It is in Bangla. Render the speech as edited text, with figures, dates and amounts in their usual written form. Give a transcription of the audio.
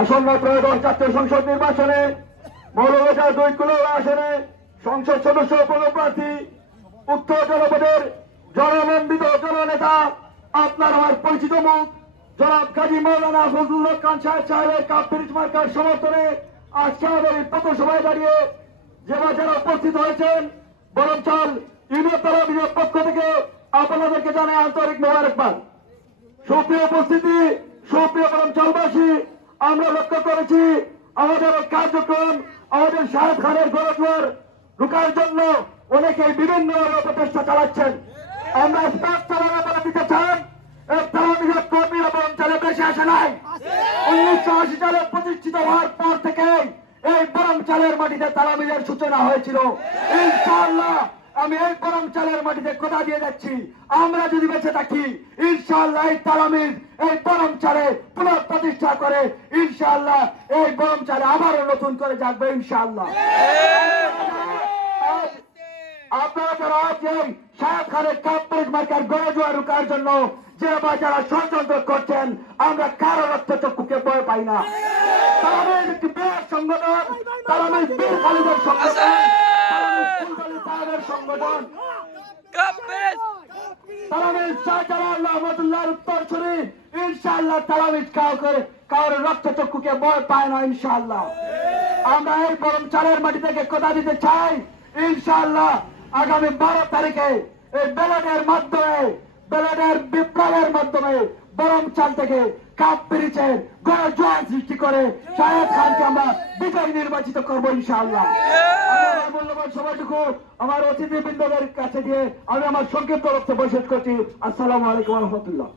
আসন্ন ত্রয়োদশ জাতীয় সংসদ নির্বাচনে মৌলভীবাজার 2 কুলাউড়া আসনে সংসদ সদস্য পদপ্রার্থী উত্তর জনপদের জননন্দিত জননেতা আপনার আমার পরিচিত মুখ জনাব কাজী মৌলানা ফজলুল হক খান সাহেবের কাপ-পিরিচ মার্কার সমর্থনে আজকে আমাদের এই পথসভায় দাঁড়িয়ে যারা উপস্থিত হয়েছেন বরঞ্চল ইউনিয়ন তালাবিজের পক্ষ থেকে আপনাদেরকে জানাই আন্তরিক মোবারকবাদ। সুপ্রিয় উপস্থিতি, সুপ্রিয় বরঞ্চলবাসী, আমরা লক্ষ্য করেছি আমাদের কার্যক্রম আমাদের শাহেদ খানের গড়জোয়ার ঢুকার জন্য অনেকেই বিভিন্ন প্রচেষ্টা চালাচ্ছেন। আমরা স্পষ্ট বলে দিতে চান তালাবিজের কর্মীরা বরঞ্চলে বেশি আসে নাই। 1980 সালে প্রতিষ্ঠিত হওয়ার পর থেকে এই বরঞ্চলের মাটিতে তালাবিজের সূচনা হয়েছিল। ইনশাআল্লাহ আমি এই বরঞ্চলের মাটিতে কথা দিয়ে যাচ্ছি, আমরা যদি বেঁচে থাকি ইনশাআল্লাহ এই তালামিজ এই বরঞ্চলে পুনঃপ্রতিষ্ঠা করে ইনশাআল্লাহ এই বরঞ্চলে আবারও নতুন করে জাগবে ইনশাআল্লাহ। আপনারা যারা আছেন শাহেদ খানের কাপ-পিরিচ মার্কার গড়জোয়ার রুকার জন্য যারা ষড়যন্ত্র করছেন, আমরা কারো রক্ত চক্ষুকে ভয় পাই না। তালামিজ একটি বৃহৎ সংগঠন, তালামিজ বীর খালিদের সংগঠন, তালামিজ সাহেবের সংগঠন, তালামিজ শাহজালাল রহমতুল্লাহর উত্তরসূরি। ইনশাআল্লাহ তালামিজ কারো রক্ত চক্ষুকে ভয় পায় না ইনশাআল্লাহ। আমরা এই বরঞ্চলের মাটি থেকে কথা দিতে চাই ইনশাআল্লাহ আগামী 12 তারিখে এই ব্যালটের মাধ্যমে ব্যালটের বিপ্লবের মাধ্যমে বরঞ্চল থেকে কাপ-পিরিচের গড়জোয়ার সৃষ্টি করে শাহেদ খানকে আমরা বিজয়ী নির্বাচিত করবো ইনশাআল্লাহ। আমার মূল্যবান সময়টুকু আমার অতিথিবৃন্দদের কাছে দিয়ে আমি আমার সংক্ষিপ্ত বক্তব্য শেষ করছি। আসসালামু আলাইকুম ওয়া রাহমাতুল্লাহ।